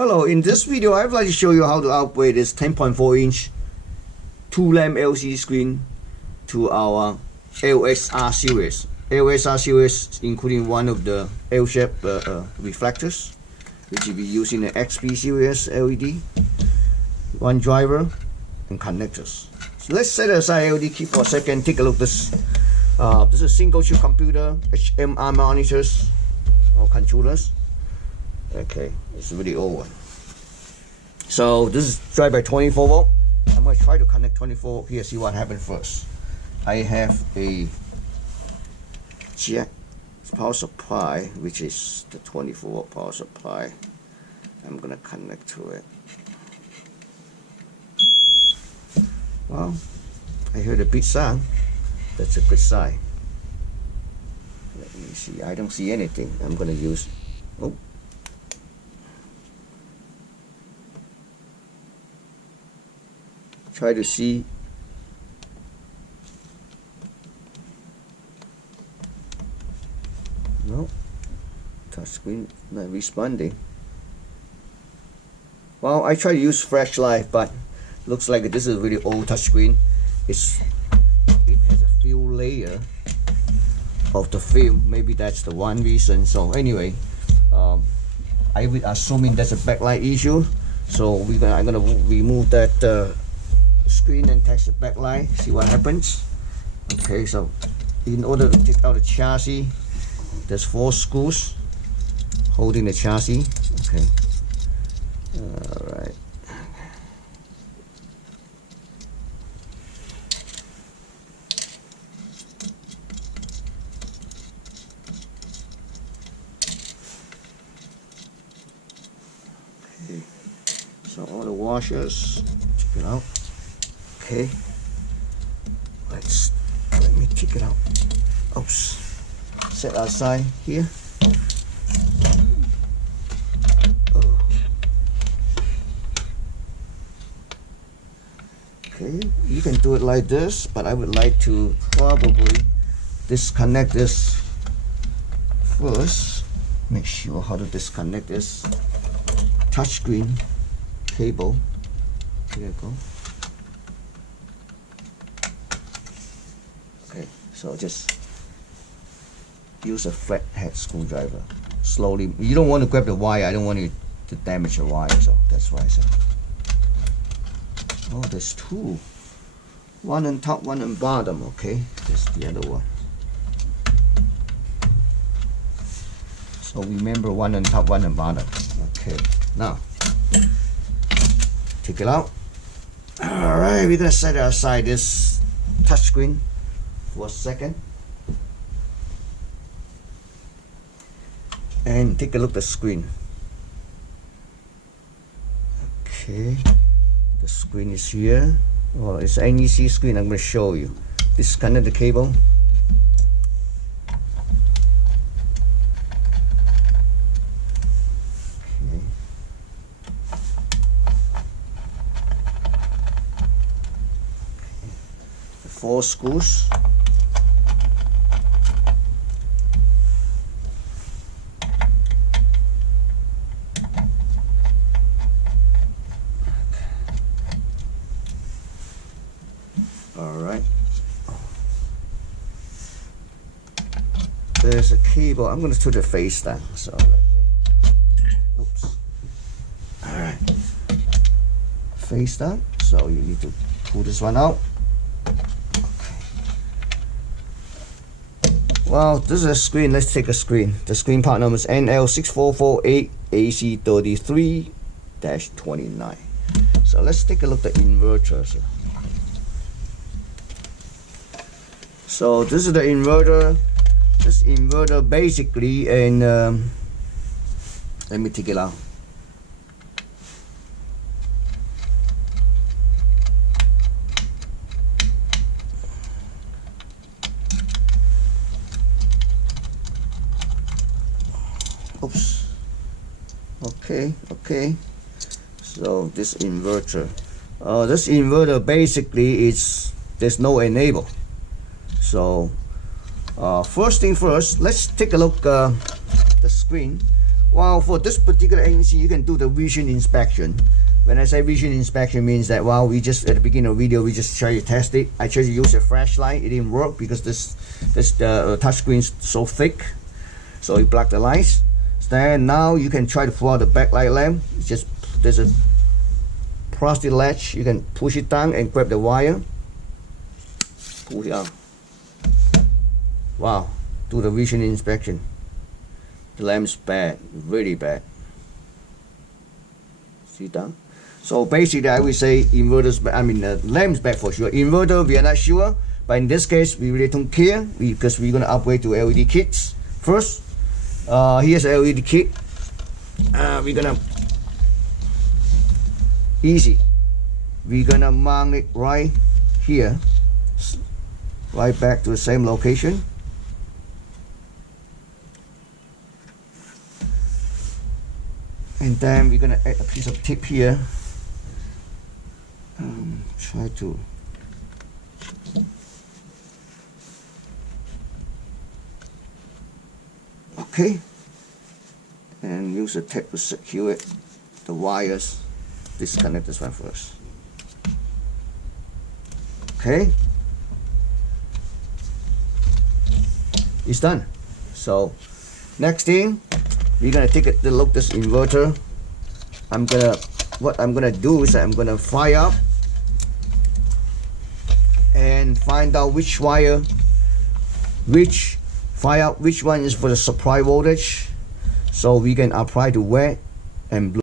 Hello, in this video I would like to show you how to upgrade this 10.4-inch 2-lamp LCD screen to our LSR series. LSR series including one of the L-shaped reflectors, which will be using the XP series LED, one driver and connectors. So let's set aside LED key for a second. Take a look at this. This is single chip computer, HMI monitors or controllers. Okay, it's a really old one. So this is drive by 24 volt. I'm going to try to connect 24 volt here, see what happens first. I have a jack power supply, which is the 24 volt power supply. I'm going to connect to it. Well, I heard a big sound. That's a good sign. Let me see. I don't see anything. I'm going to use. Oh. Try to see. No. Touch screen not responding. Well, I try to use flashlight, but looks like this is a really old touch screen. It has a few layers of the film. Maybe that's the one reason. So anyway, I will assuming that's a backlight issue. So I'm gonna remove that screen and test the backlight. See what happens. Okay, so in order to take out the chassis, there's 4 screws holding the chassis. Okay. All right. Okay. So all the washers, check it out. Okay. Let me take it out. Oops. Set aside here. Okay, you can do it like this, but I would like to probably disconnect this first. Make sure how to disconnect this touchscreen cable. There you go. Okay, so just use a flat head screwdriver. Slowly. You don't want to grab the wire. I don't want you to damage the wire, so that's why I said. Oh, there's 2. One on top, one on bottom. Okay, that's the other one. So remember, one on top, one on bottom. Okay, now take it out. Alright, we're gonna set aside this touchscreen for a second. And take a look at the screen. Okay. The screen is here. Well, it's an NEC screen. I'm going to show you. Disconnect the cable. Okay. The 4 screws. Alright. There's a cable. I'm going to turn the face down. So, oops. Alright. Face down. So you need to pull this one out. Okay. Well, this is a screen. Let's take a screen. The screen part number is NL6448AC33-29. So let's take a look at the inverter. So this is the inverter. This inverter basically, and let me take it out. Oops. Okay. So this inverter basically there's no enable. So first thing first, let's take a look the screen. Well, for this particular ANC, you can do the vision inspection. When I say vision inspection, means that, well, we just at the beginning of the video we just try to test it. I tried to use a flashlight. It didn't work because this touchscreen is so thick, so it blocked the lights. Then now you can try to pull out the backlight lamp. It's just there's a plastic latch. You can push it down and grab the wire. Pull it out. Wow, do the vision inspection. The lamp's bad, really bad. See down. So basically, I would say inverters. I mean, lamp's bad for sure. Inverter, we are not sure, but in this case, we really don't care because we're gonna upgrade to LED kits first. Here's an LED kit. We're gonna easy. We're gonna mount it right here, right back to the same location. And then we're gonna add a piece of tape here. Try to okay, and use the tape to secure it. The wires. Disconnect this one first. Okay, it's done. So next thing, we're gonna take a look at this inverter. What I'm gonna do is I'm gonna fire up and find out which wire, which one is for the supply voltage, so we can apply the red and blue.